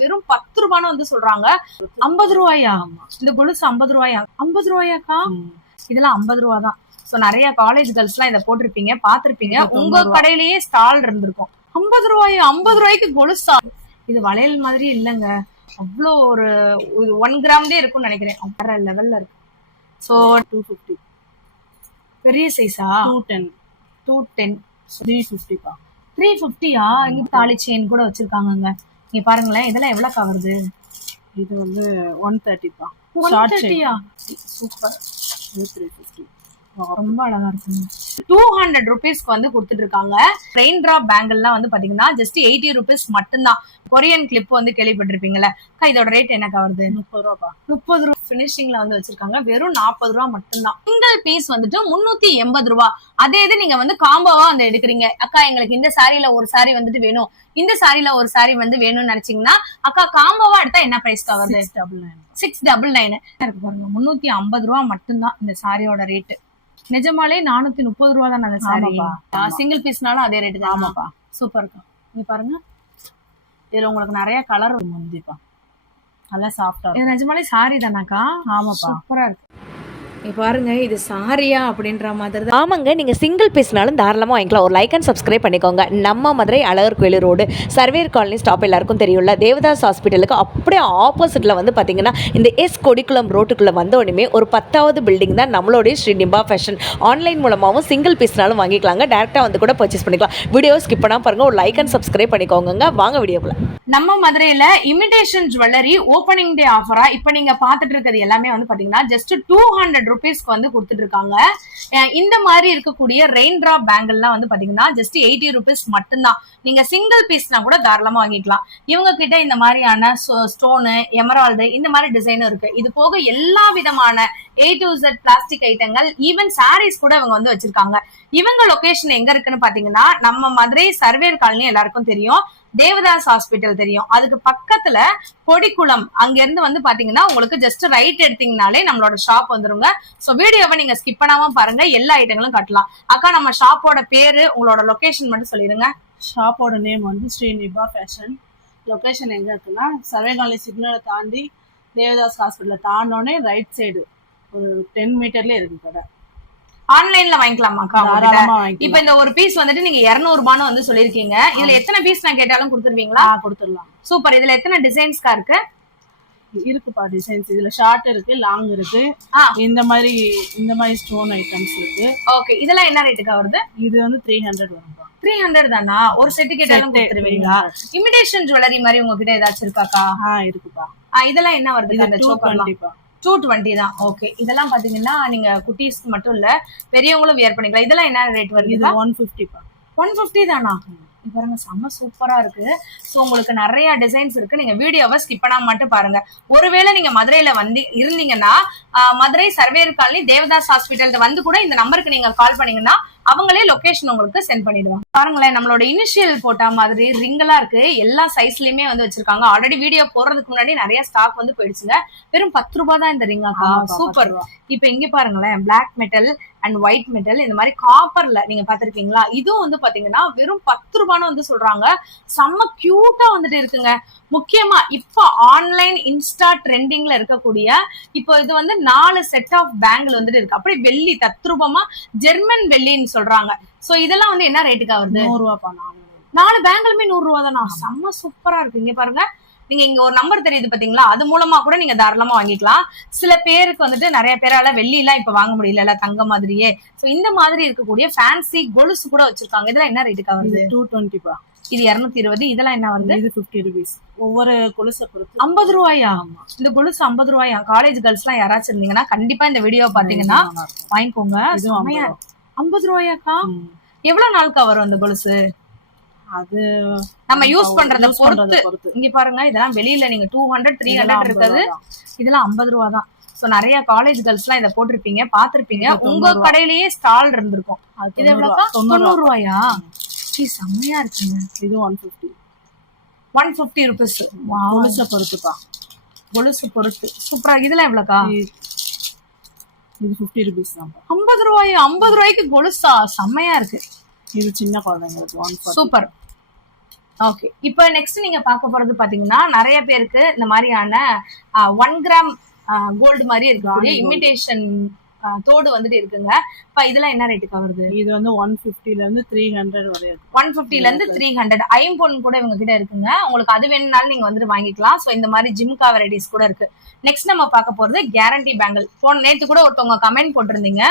வெறும் 10 ரூபான்னு வந்து சொல்றாங்க. 50 ரூபாயா? இந்த கொலுசு 50 ரூபாயா? 50 ரூபாயாக்கா? இதெல்லாம் 50 ரூபா தான். சோ நிறைய காலேஜ் கேர்ள்ஸ் எல்லாம் இதை போட்டிருப்பீங்க, பாத்திருப்பீங்க. உங்க கடையிலேயே ஸ்டால் இருந்திருக்கும். 50 ரூபாயா? 50 ரூபாய்க்கு கொலுசா? இது வளையல் மாதிரி இல்லங்க, அவ்வளோ ஒரு 1 கிராம்லயே இருக்கும்னு நினைக்கிறேன். வேற லெவல்ல இருக்கு. சோ 250. பெரிய சைஸா? 210 350 350யா? இங்க தாலி செயின் கூட வச்சிருக்காங்க. நீங்க பாருங்களேன், இதெல்லாம் எவ்வளவு கவருது? இது வந்து 130 130யா? சூப்பர். 350. ரொம்ப அழகா இருக்குங்க. 200 ருபீஸ்க்கு வந்து கொடுத்துட்டு இருக்காங்க. ரெயின் டிராப் பேங்கிள்லாம் வந்து பாத்தீங்கன்னா ஜஸ்ட் 80 ருபீஸ் மட்டும்தான். கொரியன் கிளிப் வந்து கேள்விப்பட்டிருப்பீங்கல்ல, இதோட ரேட் என்ன கவருது? 30 ரூபா. 30 ரூபா பினிஷிங்ல வந்து வச்சிருக்காங்க. வெறும் 40 ரூபா மட்டும்தான். சிங்கிள் பீஸ் வந்துட்டு 380 ரூபா. அதே இது நீங்க வந்து காம்போவா வந்து எடுக்கிறீங்க, அக்கா எங்களுக்கு இந்த சாரில ஒரு சாரி வந்துட்டு வேணும், இந்த சாரில ஒரு சாரி வந்து வேணும்னு நினைச்சீங்கன்னா அக்கா காம்போவா எடுத்தா என்ன பிரைஸ் கவருது? 699 இருக்கு பாருங்க. 350 ரூபா மட்டும்தான் இந்த சாரியோட ரேட்டு. நிஜமாலே 430 ரூபா தான் அந்த சாரி. சிங்கிள் பீஸ்னாலும் அதே ரேட்டு தான். ஆமாப்பா. சூப்பர்க்கா. நீ பாருங்க, இதுல உங்களுக்கு நிறைய கலர் முந்திப்பா, நல்லா சாஃப்டா. இது நிஜமாலே சாரி தானாக்கா? ஆமாப்பா, சூப்பரா இருக்கு. பாருங்க, இது சாரியா அப்படின்ற மாதிரி தான். ஆமாங்க, நீங்கள் சிங்கிள் பீஸ்னாலும் தாராளமாக வாங்கிக்கலாம். ஒரு லைக் அண்ட் சப்ஸ்கிரைப் பண்ணிக்கோங்க. நம்ம மதுரை அழகர் கோயில் ரோடு சர்வேர் காலனி ஸ்டாப் எல்லாருக்கும் தெரியும்ல, தேவதாஸ் ஹாஸ்பிட்டலுக்கு அப்படியே ஆப்போசிட்டில் வந்து பார்த்தீங்கன்னா இந்த கொடிக்குளம் ரோட்டுக்குள்ளே வந்த உடனே ஒரு 10வது பில்டிங் தான் நம்மளுடைய ஸ்ரீ நிபா ஃபேஷன். ஆன்லைன் மூலமாகவும் சிங்கிள் பீஸ்னாலும் வாங்கிக்கலாங்க, டேரெக்டாக வந்து கூட பர்ச்சேஸ் பண்ணிக்கலாம். வீடியோ ஸ்கிப் பண்ணால் பாருங்கள், ஒரு லைக் அண்ட் சப்ஸ்கிரைப் பண்ணிக்கோங்க. வாங்க வீடியோக்குள்ள. நம்ம மதுரையில இமிடேஷன் ஜுவல்லரி ஓப்பனிங் டே ஆஃபரா இப்ப நீங்க பாத்துட்டு இருக்கிறது எல்லாமே வந்து பாத்தீங்கன்னா ஜஸ்ட் 200 ருபீஸ்க்கு வந்து கொடுத்துட்டு இருக்காங்க. இந்த மாதிரி இருக்கக்கூடிய ரெயின் டிராப் பேங்கிள்லாம் வந்து பாத்தீங்கன்னா ஜஸ்ட் 80 ருபீஸ் மட்டும்தான். நீங்க சிங்கிள் பீஸ்னா கூட தாராளமா வாங்கிக்கலாம். இவங்க கிட்ட இந்த மாதிரியான ஸ்டோனு, எமரால்டு, இந்த மாதிரி டிசைனும் இருக்கு. இது போக எல்லா விதமான A to Z பிளாஸ்டிக் ஐட்டங்கள், ஈவன் சாரீஸ் கூட இவங்க வந்து வச்சிருக்காங்க. இவங்க லொகேஷன் எங்க இருக்குன்னு பாத்தீங்கன்னா நம்ம மதுரை சர்வேர் காலனி எல்லாருக்கும் தெரியும், தேவதாஸ் ஹாஸ்பிட்டல் தெரியும், அதுக்கு பக்கத்துல கொடிக்குளம். அங்க இருந்து வந்து பாத்தீங்கன்னா உங்களுக்கு ஜஸ்ட் ரைட் எடுத்தீங்கனாலே நம்மளோட ஷாப் வந்துருங்க. சோ வீடியோவை நீங்க ஸ்கிப் பண்ணாம பாருங்க, எல்லா ஐட்டங்களும் கட்டலாம். அக்கா, நம்ம ஷாப்போட பேரு, உங்களோட லொகேஷன் மட்டும் சொல்லிருங்க. ஷாப்போட நேம் வந்து ஸ்ரீ நிபா ஃபேஷன். லொகேஷன் எங்க இருக்குன்னா சர்வேகாலனி சிக்னலை தாண்டி தேவதாஸ் ஹாஸ்பிட்டலை தாண்டோடனே ரைட் சைடு ஒரு 10 மீட்டர்ல இருக்கு கடை. ஆன்லைன்ல வாங்கிக்கலாமாக்கா? இப்ப இந்த ஒரு பீஸ் வந்துட்டு நீங்க 200 ரூபான்னு வந்து சொல்லிருக்கீங்க. இதுல எத்தனை பீஸ் நான் கேட்டாலும் கொடுத்துருவீங்களா? கொடுத்துடலாம். சூப்பர். இதுல எத்தனை டிசைன்ஸ்க்கா இருக்கு? இருக்குப்பா டிசைன்ஸ். இதுல ஷார்ட் இருக்கு, லாங் இருக்கு, இந்த மாதிரி ஸ்டோன் ஐட்டம்ஸ் இருக்கு. ஓகே, இதெல்லாம் என்ன ரேட்டுக்கா வருது? இது வந்து 300 வரும்பா. 300 தானா? ஒரு செட் கேட்டாலும் கொடுத்துருவீங்களா? இமிடேஷன் ஜுவல்லரி மாதிரி உங்ககிட்ட ஏதாச்சும் இருக்காக்கா? இருக்குப்பா. இதெல்லாம் என்ன வருது? அந்த 220 220 தான். ஓகே, இதெல்லாம் பாத்தீங்கன்னா நீங்க குட்டீஸ்க்கு மட்டும் இல்ல பெரியவங்களும் வியர் பண்ணிக்கலாம். இதெல்லாம் என்ன ரேட் வருது? 150 150 தானா? பாருங்க, செம்ம சூப்பரா இருக்கு. சோ உங்களுக்கு நிறைய டிசைன்ஸ் இருக்கு. நீங்க வீடியோவை ஸ்கிப் பண்ணாம மட்டும் பாருங்க. ஒருவேளை நீங்க மதுரையில வந்து இருந்தீங்கன்னா மதுரை சர்வேர் காலனி தேவதாஸ் ஹாஸ்பிட்டல் வந்து கூட இந்த நம்பருக்கு நீங்க கால் பண்ணீங்கன்னா அவங்களே லொகேஷன் உங்களுக்கு சென்ட் பண்ணிடுவாங்க. பாருங்களேன், நம்மளோட இனிஷியல் போட்டா மாதிரி ரிங் எல்லாம் இருக்கு. எல்லா சைஸ்லயுமே வந்து வச்சிருக்காங்க. ஆல்ரெடி வீடியோ போடுறதுக்கு முன்னாடி நிறைய ஸ்டாக் வந்து போயிடுச்சுங்க. வெறும் 10 ரூபாய் தான் இந்த ரிங்காக்கா. சூப்பர். இப்ப இங்க பாருங்களேன், black metal and white metal, இந்த மாதிரி காப்பர்ல நீங்க பாத்திருக்கீங்களா? இதுவும் வந்து பாத்தீங்கன்னா வெறும் 10 ரூபான்னு வந்து சொல்றாங்க. செம்ம கியூட்டா வந்துட்டு இருக்குங்க. முக்கியமா இப்ப ஆன்லைன் இன்ஸ்டா ட்ரெண்டிங்ல இருக்கக்கூடிய இப்போ இது வந்து 4 செட் ஆஃப் பேங்கிள் வந்துட்டு இருக்கு. அப்படியே வெள்ளி தத்ரூபமா ஜெர்மன் வெள்ளின்னு சொல்றாங்க. சோ இதெல்லாம் வந்து என்ன ரேட்டுக்கு வருது? 100 ரூபாப்பா. 4 பேங்கிளுமே 100 ரூபா தானா? செம்ம சூப்பரா இருக்கு. இங்க பாருங்க, நீங்க இங்க ஒரு நம்பர் தெரியுது பாத்தீங்களா, அது மூலமா கூட நீங்க தாராளமா வாங்கிக்கலாம். சில பேருக்கு வந்துட்டு நிறைய பேரால வெள்ளி எல்லாம் இப்ப வாங்க முடியல, தங்க மாதிரியே. சோ இந்த மாதிரி இருக்கக்கூடிய ஃபேன்சி கொலுசு கூட வச்சிருக்காங்க. இதெல்லாம் என்ன ரேட்டுக்கு வருது? 220 பா. இது 220. இதெல்லாம் என்ன வருது? இது 50 ருபீஸ். ஒவ்வொரு கொலுசை பொறுத்து 50 ரூபாயா? இந்த கொலுசு 50 ரூபாயா? காலேஜ் கேர்ள்ஸ் எல்லாம் யாராச்சும் இருந்தீங்கன்னா கண்டிப்பா இந்த வீடியோ பாத்தீங்கன்னா வாங்கிக்கோங்க. 50 ரூபாயாக்கா? எவ்வளவு நாளுக்கா வரும் அந்த கொலுசு? அது நம்ம யூஸ் பண்றத பொறுத்து. இங்க பாருங்க, இதெல்லாம் வெளியில நீங்க 200 300 இருக்குது, இதெல்லாம் 50 ரூபா தான். சோ நிறைய காலேஜ் கேர்ள்ஸ் எல்லாம் இதை போட்டிருப்பீங்க, பாத்திருப்பீங்க. உங்க கடையிலேயே ஸ்டால் இருந்திருக்கும். இது எவ்வளவுக்கா? 90 ரூபாயா? செம்மையா இருக்குங்க. இது 150. 150 ருபீஸ். கொலுசை பொறுத்துப்பா. கொலுசு பொறுத்து. சூப்பரா. இதெல்லாம் எவ்வளவுக்கா? இது 50 ருபீஸ் தான். 50 ரூபாயா? 50 ரூபாய்க்கு கொலுசா? செம்மையா இருக்கு. இது சின்ன குழந்தைங்களுக்கு 140. சூப்பர். ஓகே, இப்போ நெக்ஸ்ட் நீங்க பார்க்க போறது பாத்தீங்கன்னா நிறைய பேருக்கு இந்த மாதிரியான 1 கிராம் கோல்டு மாதிரி இருக்கக்கூடிய இமிடேஷன் தோடு வந்துட்டு இருக்குங்க. இப்ப இதெல்லாம் என்ன ரேட்டுக்கு வருது? இது வந்து 150 ல இருந்து 300 வரை இருக்கு. 150 ல இருந்து 300. ஐம்பொன் கூட இவங்க கிட்ட இருக்குங்க. உங்களுக்கு அது வேணும்னாலும் நீங்க வந்துட்டு வாங்கிக்கலாம். சோ இந்த மாதிரி ஜிம்கா வெரைட்டிஸ் கூட இருக்கு. நெக்ஸ்ட் நம்ம பார்க்க போறது கேரண்டி பேங்கிள். நேத்து கூட ஒருத்தவங்க கமெண்ட் போட்டிருந்தீங்க,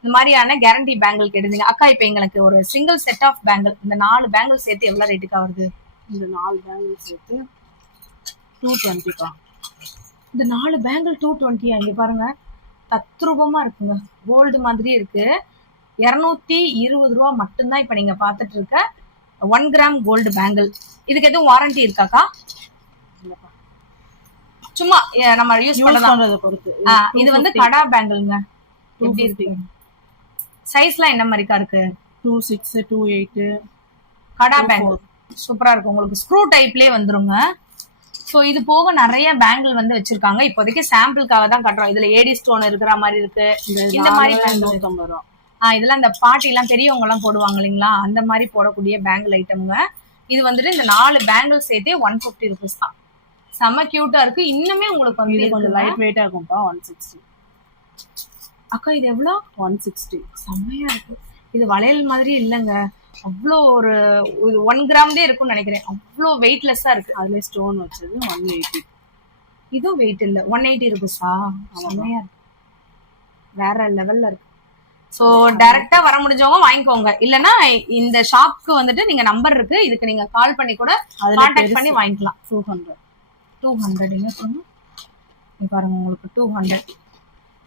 இந்த மாதிரியான கேரண்டி பேங்கிள் கேட்டிருந்தீங்க. அக்கா இப்ப எங்களுக்கு ஒரு சிங்கிள் செட் ஆஃப் பேங்கிள், இந்த 4 பேங்கிள் சேர்த்து எவ்வளவு ரேட்டுக்கு வருது? இந்த 4 பேங்கிள் சேர்த்து 220 இந்த 4 பேங்கிள் 220. இங்க பாருங்க, தத்ரூபமா இருக்குங்க, கோல்டு மாதிரி இருக்கு. 220 ரூபா மட்டும்தான் இப்ப நீங்க பாத்துட்டு இருக்க 1 கிராம் கோல்டு பேங்கிள். இதுக்கு எதுவும் வாரண்டி இருக்காக்கா? சும்மா நம்ம யூஸ் பண்ணலாம் பொறுத்து. இது வந்து கடா பேங்கிள்ங்க. எப்படி இருக்கு சைஸ்லாம் என்ன மாதிரிக்கா இருக்கு? 26 28 கடா பேங்கிள் சூப்பரா இருக்கு. உங்களுக்கு ஸ்க்ரூ டைப்லயே வந்துருங்க. ஸோ இது போக நிறைய பேங்கிள் வந்து வச்சிருக்காங்க. இப்போதைக்கு சாம்பிளுக்காக தான் கட்டுறோம். இதுல ஏடி ஸ்டோன் இருக்கிற மாதிரி இருக்கு. இந்த மாதிரி பேங்கிள் இதெல்லாம் இந்த பாட்டி எல்லாம் பெரியவங்க எல்லாம் போடுவாங்க இல்லைங்களா, அந்த மாதிரி போடக்கூடிய பேங்கிள் ஐட்டம்ங்க. இது வந்துட்டு இந்த 4 பேங்கிள் சேர்த்தே 150 ருபீஸ் தான். செம்ம கியூட்டா இருக்கு. இன்னுமே உங்களுக்கு வந்து கொஞ்சம் லைட் வெயிட்டா இருக்கும்பா. 160. அக்கா இது எவ்வளோ? 160. செம்மையா இருக்கு. இது வளையல் மாதிரி இல்லைங்க, அவ்வளோ ஒரு 1 கிராம் தான் இருக்கும்னு நினைக்கிறேன். அவ்வளோ வெயிட்லெஸ்ஸா இருக்கு. அதுல ஸ்டோன் வச்சது 180. இதுவும் வெயிட் இல்ல, 180 ருபீஸா? செம்மையா இருக்கு, வேற லெவல்ல இருக்கு. ஸோ டைரக்டா வர முடிஞ்சவங்க வாங்கிக்கோங்க. இல்லைன்னா இந்த ஷாப்க்கு வந்துட்டு நீங்க நம்பர் இருக்கு, இதுக்கு நீங்க கால் பண்ணி கூட கான்டாக்ட் பண்ணி வாங்கிக்கலாம். 200 பாருங்க, உங்களுக்கு 200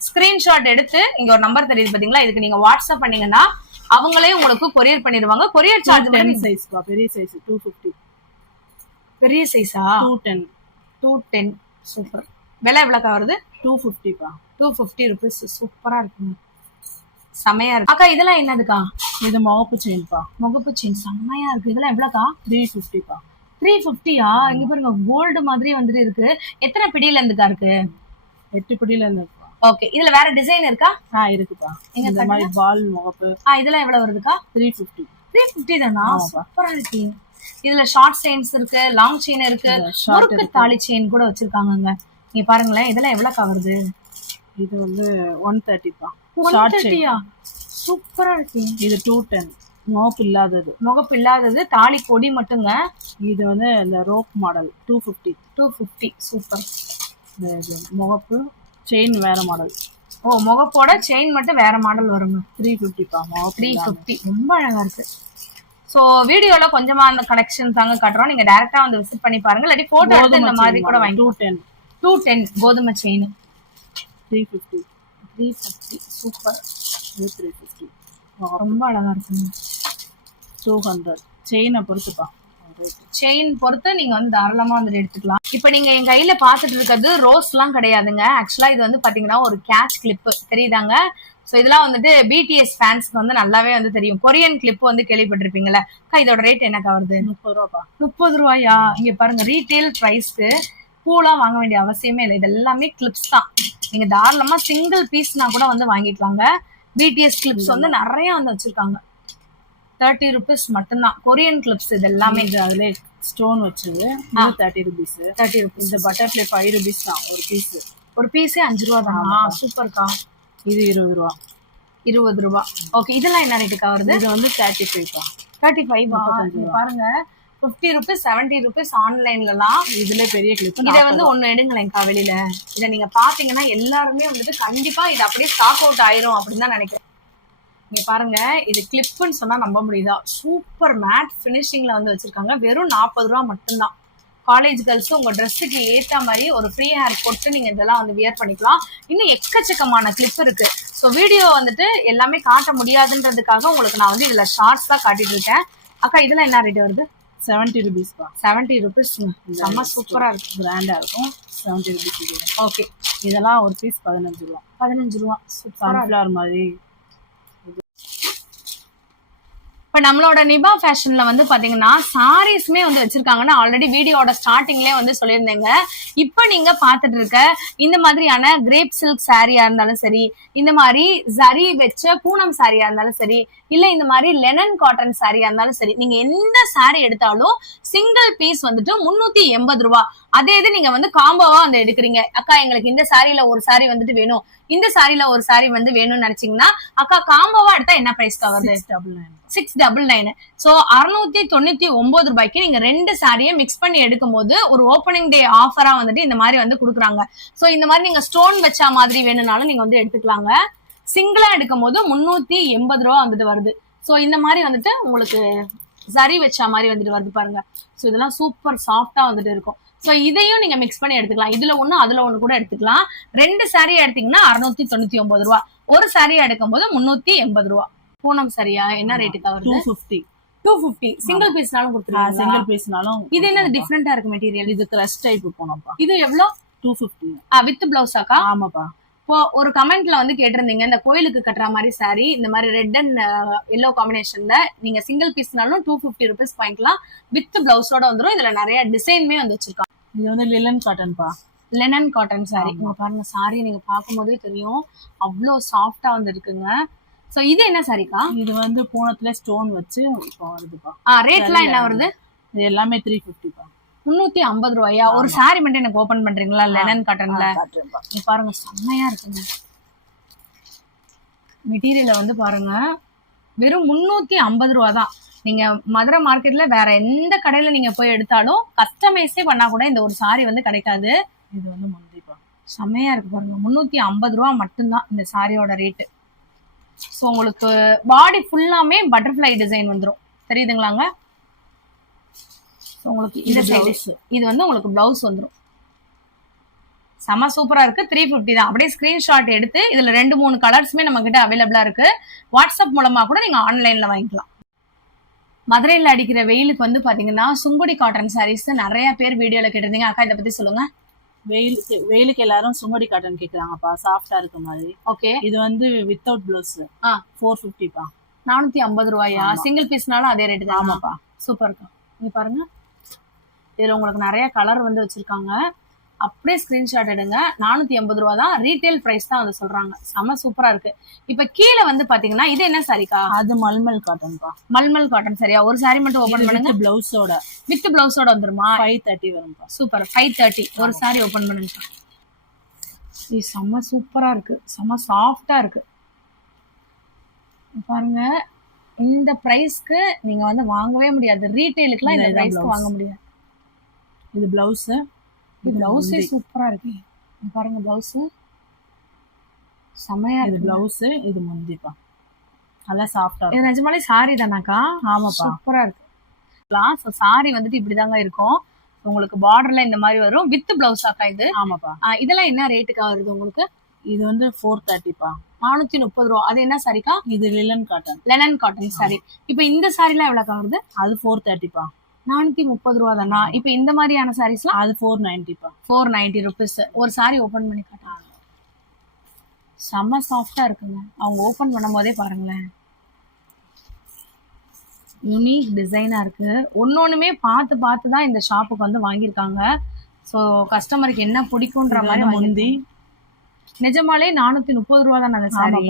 ஸ்கிரீன்ஷாட் எடுத்து இங்க ஒரு நம்பர் தெரியுது பாத்தீங்களா, இதுக்கு நீங்க வாட்ஸ்அப் பண்ணீங்கன்னா அவங்களே உங்களுக்கு கொரியர் பண்ணிடுவாங்க. கொரியர் சார்ஜ் 10 சைஸ் பா, பெரிய சைஸ் 250. பெரிய சைஸா? 210. சூப்பர். விலை எவ்வளவு வருது? 250 பா. 250 ருபீஸ். சூப்பரா இருக்குங்க, செமையா இருக்கு. அக்கா இதெல்லாம் என்னதுக்கா? இது முகப்பு செயின் பா. முகப்பு செயின் செம்மையா இருக்கு. இதெல்லாம் எவ்வளவுக்கா? 350 பா. 350யா? இங்க பாருங்க, கோல்டு மாதிரி வந்துட்டு இருக்கு. எத்தனை பிடியில இருந்துக்கா இருக்கு? 8 பிடியில இருந்து. ஓகே, இதுல வேற டிசைன் இருக்கா? இருக்குப்பா. இந்த மாதிரி பால் முகப்பு. இதெல்லாம் எவ்வளவு வருதுக்கா? 350. 350 தானா? சூப்பரா இருக்கு. இதுல ஷார்ட் செயின்ஸ் இருக்கு, லாங் செயின் இருக்கு, முறுக்கு தாலி செயின் கூட வச்சிருக்காங்கங்க. நீங்க பாருங்களேன், இதெல்லாம் எவ்வளவு வருது? இது வந்து 130 பா. 130யா? சூப்பரா இருக்கு. இது 210. முகப்பு இல்லாதது. முகப்பு இல்லாதது, தாலி கொடி மட்டுங்க. இது வந்து இந்த ரோப் மாடல் 250. 250. சூப்பர். முகப்பு செயின் வேற மாடல். முகப்போட செயின் மட்டும் வேற மாடல் வருங்க. 350 பா. 350 ரொம்ப அழகா இருக்கு. சோ வீடியோல கொஞ்சமா அந்த கலெக்ஷன் தாங்க காட்டுறோம். நீங்க டைரக்டா வந்து விசிட் பண்ணி பாருங்க, இல்லாட்டி போட்டோ எடுத்து இந்த மாதிரி கூட வாங்கி. 210 கோதுமை செயின் 350. சூப்பர். 350 ரொம்ப அழகா இருக்குங்க. 200. செயினை பொறுத்துப்பா, செயின் பொறுத்து நீங்க வந்து தாராளமா வந்து எடுத்துக்கலாம். இப்ப நீங்க என் கையில பாத்துட்டு இருக்கிறது ரோஸ் எல்லாம் கிடையாதுங்க. ஆக்சுவலா இது வந்து பாத்தீங்கன்னா ஒரு கேட்ச் கிளிப் தெரியுதாங்க. சோ இதெல்லாம் வந்துட்டு பிடிஎஸ் ஃபேன்ஸ்க்கு வந்து நல்லாவே வந்து தெரியும். கொரியன் கிளிப் வந்து கேள்விப்பட்டிருப்பீங்களா? இதோட ரேட் என்னக்கா வருது? 30 ரூபா. 30 ரூபாயா? இங்க பாருங்க, ரீட்டைல் பிரைஸ்க்கு பூலாம் வாங்க வேண்டிய அவசியமே இல்லை. இது எல்லாமே கிளிப்ஸ் தான். நீங்க தாராளமா சிங்கிள் பீஸ்னா கூட வந்து வாங்கிக்கலாங்க. பிடிஎஸ் கிளிப்ஸ் வந்து நிறைய வந்து வச்சிருக்காங்க. 30 ருபீஸ் மட்டும்தான் கொரியன் கிளிப்ஸ். இது எல்லாமே அதுல ஸ்டோன் வச்சது 30 ருபீஸ். 30 ருபீஸ். இந்த பட்டர்ஃப்ளை 5 ருபீஸ் தான் ஒரு பீஸ். ஒரு பீஸே 5 ரூபா தானா? சூப்பர்க்கா. இது 20 ரூபா. 20 ரூபா. ஓகே, இதெல்லாம் என்ன ரேட்டுக்கா வருது? இது வந்து 35 பா. 35 பாருங்க, 50 ருபீஸ் 70 ருபீஸ் ஆன்லைன்லலாம். இதுல பெரிய கிளிப். இதை வந்து ஒண்ணு எடுங்களேன்க்கா வெளியில. இதை நீங்க பாத்தீங்கன்னா எல்லாருமே வந்துட்டு கண்டிப்பா இது அப்படியே ஸ்டாக் அவுட் ஆயிரும் அப்படின்னு தான் நினைக்கிறேன். இங்க பாருங்க, இது கிளிப்னு சொன்னா நம்ப முடியுதா? சூப்பர் மேட் பினிஷிங்ல வந்து வச்சிருக்காங்க. வெறும் 40 ரூபா மட்டும்தான். காலேஜ் கேர்ள்ஸ் உங்க ட்ரெஸ்ஸுக்கு ஏத்த மாதிரி ஒரு ஃப்ரீ ஹேர் போட்டு நீங்க இதெல்லாம் வந்து வியர் பண்ணிக்கலாம். இன்னும் எக்கச்சக்கமான கிளிப் இருக்கு. ஸோ வீடியோ வந்துட்டு எல்லாமே காட்ட முடியாதுன்றதுக்காக உங்களுக்கு நான் வந்து இதுல ஷார்ட்ஸ் தான் காட்டிட்டு இருக்கேன். அக்கா இதெல்லாம் என்ன ரேட் வருது? 70 ருபீஸ் பா. 70 ருபீஸ். செம்ம சூப்பரா இருக்கு, பிராண்டா இருக்கும். 70 ருபீஸ். ஓகே, இதெல்லாம் ஒரு பீஸ் 15 ரூபா. 15 ரூபா. சூப்பரா ஃபிளவர் மாதிரி. இப்ப நம்மளோட நிபா ஃபேஷன்ல வந்து பாத்தீங்கன்னா சாரீஸ்மே வந்து வச்சிருக்காங்கன்னா ஆல்ரெடி வீடியோட ஸ்டார்டிங்லயே வந்து சொல்லியிருந்தேங்க. இப்ப நீங்க பாத்துட்டு இருக்க இந்த மாதிரியான கிரேப் சில்க் சாரியா இருந்தாலும் சரி, இந்த மாதிரி ஜரி வச்ச பூனம் சாரியா இருந்தாலும் சரி, இல்ல இந்த மாதிரி லெனன் காட்டன் சாரியா இருந்தாலும் சரி, நீங்க எந்த சாரி எடுத்தாலும் சிங்கிள் பீஸ் வந்துட்டு 380 ரூபாய். அதே இது நீங்க வந்து காம்போவா வந்து எடுக்கிறீங்க, அக்கா எங்களுக்கு இந்த சாரியில ஒரு சாரி வந்துட்டு வேணும், இந்த சாரியில ஒரு சாரி வந்து வேணும்னு நினைச்சீங்கன்னா அக்கா காம்போவா எடுத்தா என்ன பிரைஸ் வருது? 699. சோ 699 ரூபாய்க்கு நீங்க 2 சாரியை மிக்ஸ் பண்ணி எடுக்கும் போது ஒரு ஓப்பனிங் டே ஆஃபரா வந்துட்டு இந்த மாதிரி வந்து கொடுக்குறாங்க. சோ இந்த மாதிரி நீங்க ஸ்டோன் வச்சா மாதிரி வேணும்னாலும் நீங்க வந்து எடுத்துக்கலாங்க. சிங்கிளா எடுக்கும் போது 380 ரூபா வந்துட்டு வருது. சோ இந்த மாதிரி வந்துட்டு உங்களுக்கு சரி வச்சா மாதிரி வந்துட்டு வருது பாருங்க. சோ இதெல்லாம் சூப்பர் சாஃப்டா வந்துட்டு இருக்கும். சோ இதையும் நீங்க மிக்ஸ் பண்ணி எடுத்துக்கலாம். இதுல ஒண்ணு அதுல ஒண்ணு கூட எடுத்துக்கலாம். 2 சாரி எடுத்தீங்கன்னா 699 ரூபா, ஒரு சாரி எடுக்கும் போது 380 ரூபா. பூனம் சரியா என்ன ரேட்டுக்கு வருது? 250. சிங்கிள் பீஸ்னாலும் கொடுத்துருவாங்க. சிங்கிள் பீஸ்னாலும். இது என்ன டிஃபரெண்டா இருக்கு மெட்டீரியல்? இது கிரஷ் டைப் போனப்பா. இது எவ்வளவு? 250. வித் பிளவுஸாக்கா? ஆமாப்பா. இப்போ ஒரு கமெண்ட்ல வந்து கேட்டிருந்தீங்க, இந்த கோயிலுக்கு கட்டுற மாதிரி சாரி இந்த மாதிரி ரெட் அண்ட் எல்லோ காம்பினேஷன்ல நீங்க சிங்கிள் பீஸ்னாலும் 250 ருபீஸ் வாங்கிக்கலாம். வித் பிளவுஸோட வந்துடும். இதுல நிறைய டிசைன்மே வந்து வச்சிருக்காங்க. இது வந்து லினன் காட்டன்பா. Linen cotton sari. இங்க பாருங்க, சாரி நீங்க பார்க்கும் போதே தெரியும் அவ்வளோ சாஃப்டா வந்து இருக்குங்க. சோ இது என்ன சாரிக்கா? இது வந்து பூனத்துல ஸ்டோன் வச்சு இப்போ வருதுப்பா. ரேட்லாம் என்ன வருது? இது எல்லாமே 350பா. 350 ரூபாயா? ஒரு சாரி மட்டும் எனக்கு ஓபன் பண்றீங்களா? லெனன் காட்டன்ல இங்க பாருங்க, செம்மையா இருக்குங்க. மெட்டீரியலை வந்து பாருங்க, வெறும் 350 ரூபா தான். நீங்க மதுரை மார்க்கெட்ல வேற எந்த கடையில நீங்க போய் எடுத்தாலும் கஸ்டமைஸே பண்ணா கூட இந்த ஒரு சாரி வந்து கிடைக்காது. இது வந்து முந்திப்பா. செம்மையா இருக்கு பாருங்க. 350 ரூபா மட்டும்தான் இந்த சாரியோட ரேட்டு. ஸோ உங்களுக்கு பாடி ஃபுல்லாமே பட்டர்ஃப்ளை டிசைன் வந்துடும், தெரியுதுங்களாங்க? உங்களுக்கு இந்த சைடு இது வந்து உங்களுக்கு பிளவுஸ் வந்துடும். செம சூப்பரா இருக்கு. 350 தான். அப்படியே ஸ்கிரீன்ஷாட் எடுத்து இதுல 2-3 கலர்ஸுமே நம்ம கிட்ட அவைலபிளா இருக்கு. வாட்ஸ்அப் மூலமா கூட நீங்க ஆன்லைன்ல வாங்கிக்கலாம். மதுரையில அடிக்கிற வெயிலுக்கு வந்து பாத்தீங்கன்னா சுங்குடி காட்டன் சாரீஸ் நிறைய பேர் வீடியோல கேட்டிருந்தீங்க. அக்கா இதை பத்தி சொல்லுங்க. வெயிலுக்கு எல்லாரும் சுங்குடி காட்டன் கேக்குறாங்கப்பா, சாஃப்டா இருக்க மாதிரி. ஓகே. இது வந்து வித்தவுட் பிளவுஸ் 450பா. 450 ரூபாயா? சிங்கிள் பீஸ்னாலும் அதே ரேட்டு தான். ஆமாப்பா. சூப்பர் இருக்கா. நீங்க பாருங்க, இதுல உங்களுக்கு நிறைய கலர் வந்து வச்சிருக்காங்க. அப்படியே ஸ்கிரீன்ஷாட் எடுங்க. 480 ரூபா தான் ரீட்டைல் பிரைஸ் தான் வந்து சொல்றாங்க. செம சூப்பரா இருக்கு. இப்ப கீழே வந்து பாத்தீங்கன்னா இது என்ன சாரிக்கா? அது மல்மல் காட்டன்பா. மல்மல் காட்டன் சரியா? ஒரு சாரி மட்டும் ஓபன் பண்ணுங்க. பிளவுஸோட வித் பிளவுஸோட வந்துருமா? 530 வரும்பா. சூப்பர். 530. ஒரு சாரி ஓபன் பண்ணுங்க. இது செம சூப்பரா இருக்கு, செம சாஃப்டா இருக்கு பாருங்க. இந்த பிரைஸ்க்கு நீங்க வந்து வாங்கவே முடியாது. ரீட்டைலுக்குலாம் இந்த பிரைஸ்க்கு வாங்க முடியாது. இது பிளவுஸ். பிளவுஸே சூப்பரா இருக்கு. பாருங்க, பிளவுஸ் செமையா இருக்கு. பிளவுஸ் இது முந்திப்பா. நல்லா சாஃப்டா இருக்கு. இது நிஜமாலே சாரி தானாக்கா? ஆமாப்பா. சூப்பரா இருக்கு. சாரி வந்துட்டு இப்படிதாங்க இருக்கும். உங்களுக்கு பார்டர்ல இந்த மாதிரி வரும். வித் பிளவுஸ் ஆக்கா இது? ஆமாப்பா. இதெல்லாம் என்ன ரேட்டுக்கா வருது உங்களுக்கு? இது வந்து 430பா. 430 ரூபா. அது என்ன சாரிக்கா? இது linen cotton. Linen cotton sorry. இப்ப இந்த சாரிலாம் எவ்வளவுக்கா வருது? அது 430பா. 430 ரூபா தானா? இப்ப இந்த மாதிரியான சாரீஸ்லாம் அது 490பா. 490 ருபீஸ். ஒரு சாரி ஓபன் பண்ணி காட்டுறாங்க. செம்ம சாஃப்டா இருக்குங்க. அவங்க ஓபன் பண்ணும் போதே பாருங்களேன், யூனிக் டிசைனா இருக்கு. ஒன்னொண்ணுமே பார்த்து பார்த்து தான் இந்த ஷாப்புக்கு வந்து வாங்கியிருக்காங்க. ஸோ கஸ்டமருக்கு என்ன பிடிக்குன்ற மாதிரி முந்தி. நிஜமாலே 430 ரூபா தான் அந்த சாரி.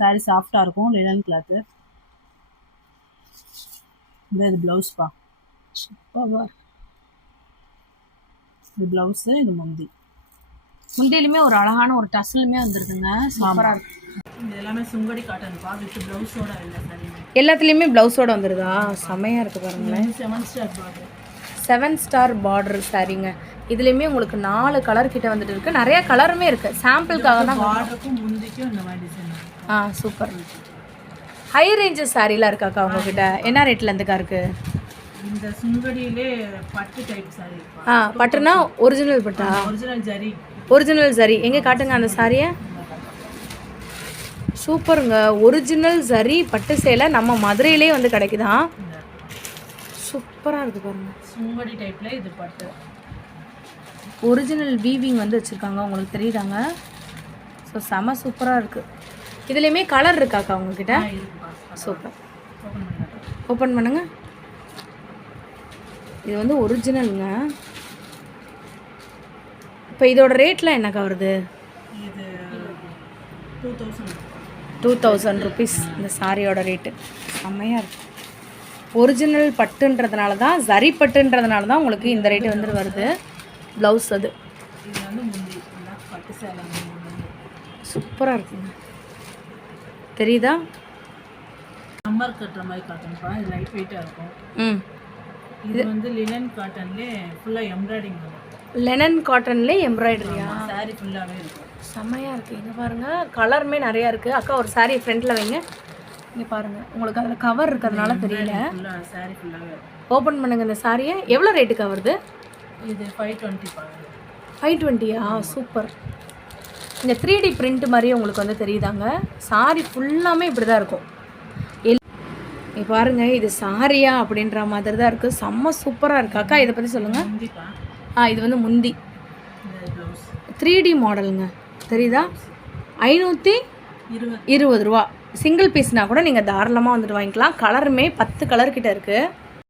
சாரி சாஃப்டா இருக்கும், லினன் கிளாத். இது பிளவுஸ்பா. இது பிளவுஸ், இது முந்தி. முந்தியிலுமே ஒரு அழகான ஒரு டசலுமே வந்துருக்குங்க. சூப்பரா இருக்கு. இது எல்லாமே சுங்கடி காட்டன்பா. வித் பிளவுஸோட இல்லை சாரி. எல்லாத்துலேயுமே பிளவுஸோட வந்துருதா? செமையா இருக்கு பாருங்களேன். 7 ஸ்டார் பார்டர். 7 ஸ்டார் பார்டர் சாரிங்க. இதுலயுமே உங்களுக்கு 4 கலர் கிட்ட வந்துட்டு இருக்கு. நிறைய கலருமே இருக்கு. சாம்பிளுக்காக தான். பார்டருக்கும் முந்திக்கும் இந்த மாதிரி டிசைன். சூப்பர். ஹை ரேஞ்சஸ் சாரிலாம் இருக்காக்கா உங்ககிட்ட? என்ன ரேட்ல இருந்துக்கா இருக்கு? இந்த சுங்கடியிலே பட்டு டைப் சாரி. பட்டுனா ஒரிஜினல் பட்டா? ஒரிஜினல் ஜரி. ஒரிஜினல் ஜரி எங்க காட்டுங்க அந்த சாரியை. சூப்பருங்க. ஒரிஜினல் ஜரி பட்டு சேலை நம்ம மதுரையிலே வந்து கிடைக்குதான். சூப்பரா இருக்கு பாருங்க. சுங்கடி டைப்ல இது பட்டு. ஒரிஜினல் வீவிங் வந்து வச்சிருக்காங்க, உங்களுக்கு தெரியுதாங்க? ஸோ செம சூப்பரா இருக்கு. இதுலயுமே கலர் இருக்காக்கா உங்ககிட்ட? இருக்குப்பா. சூப்பர். ஓப்பன் பண்ணுங்க. இது வந்து ஒரிஜினலுங்க. இப்போ இதோட ரேட்லாம் என்னக்கா வருது? இது 2000 ருபீஸ் இந்த சாரியோட ரேட்டு. செம்மையாக இருக்குது. ஒரிஜினல் பட்டுன்றதுனால தான், ஜரி பட்டுன்றதுனால தான் உங்களுக்கு இந்த ரேட்டு வந்து வருது. ப்ளவுஸ் அது இது வந்து முந்தி பட்டு சேலை சூப்பராக இருக்குங்க. தெரியுதா? சம்மர் கட்டுற மாதிரி காட்டன்ப்பா. இது லைட் வெயிட்டாக இருக்கும். ம். இது வந்து லினன் காட்டன்லேயே ஃபுல்லாக எம்ப்ராய்டிங் வரும். லெனன் காட்டன்லேயே எம்ப்ராய்டரியா? சாரி ஃபுல்லாகவே இருக்கும். செம்மையாக இருக்குது. இங்கே பாருங்கள், கலருமே நிறையா இருக்குது. அக்கா ஒரு சாரி ஃப்ரண்ட்டில் வைங்க. இங்கே பாருங்கள், உங்களுக்கு அதில் கவர் இருக்கிறதுனால தெரியல. ஃபுல்லாக சாரி ஃபுல்லாகவே இருக்கும். ஓப்பன் பண்ணுங்கள் இந்த சாரியை. எவ்வளோ ரேட்டுக்கு வருது? இது 520 பாருங்க. 520யா? சூப்பர். இந்த 3D பிரிண்ட் மாதிரி உங்களுக்கு வந்து தெரியுதாங்க. சாரி ஃபுல்லாமே இப்படி தான் இருக்கும். இப்போ பாருங்கள், இது சாரியா அப்படின்ற மாதிரி தான் இருக்குது. செம்ம சூப்பராக இருக்குது. அக்கா இதை பற்றி சொல்லுங்கள். முந்திப்பா. இது வந்து முந்தி இந்த ப்ளவுஸ் 3D மாடலுங்க. தெரியுதா? 520 ரூபா. சிங்கிள் பீஸ்னால் கூட நீங்கள் தாராளமாக வந்துட்டு வாங்கிக்கலாம். கலருமே 10 கலர் கிட்ட இருக்குது.